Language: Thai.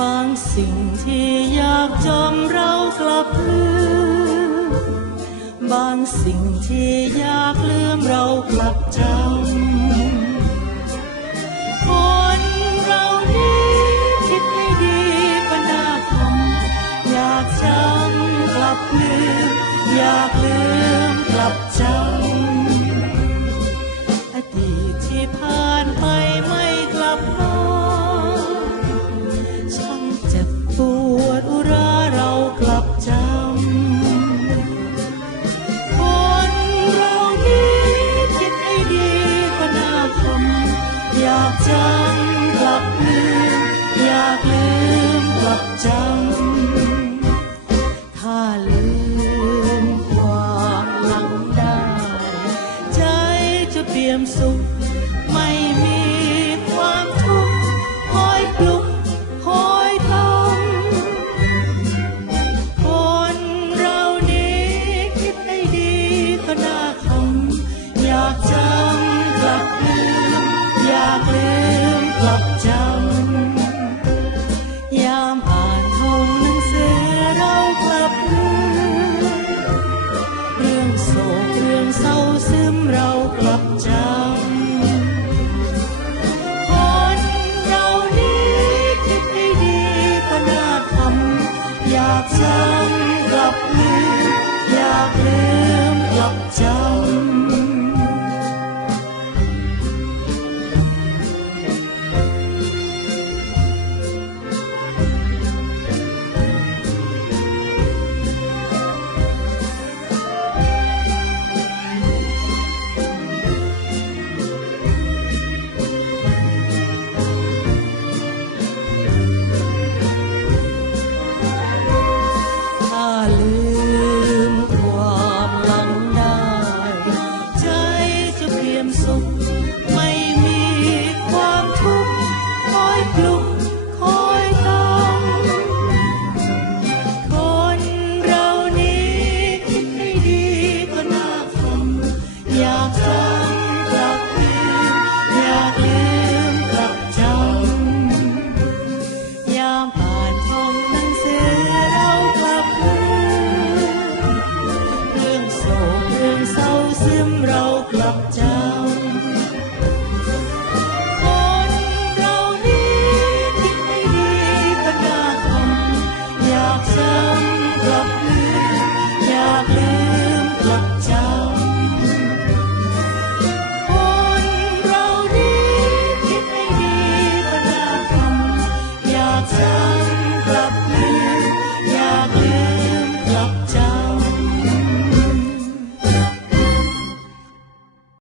บางสิ่งที่อยากจำเรากลับลืม บางสิ่งที่อยากลืมเรากลับจำคนเรานี้คิดให้ดีก็น่าทำอยากจำกลับลืม อยากลืมกลับจำอดีตที่ผ่านไปไม่กลับมา อยากจำกลับลืม อยากลืมกลับจำากจำ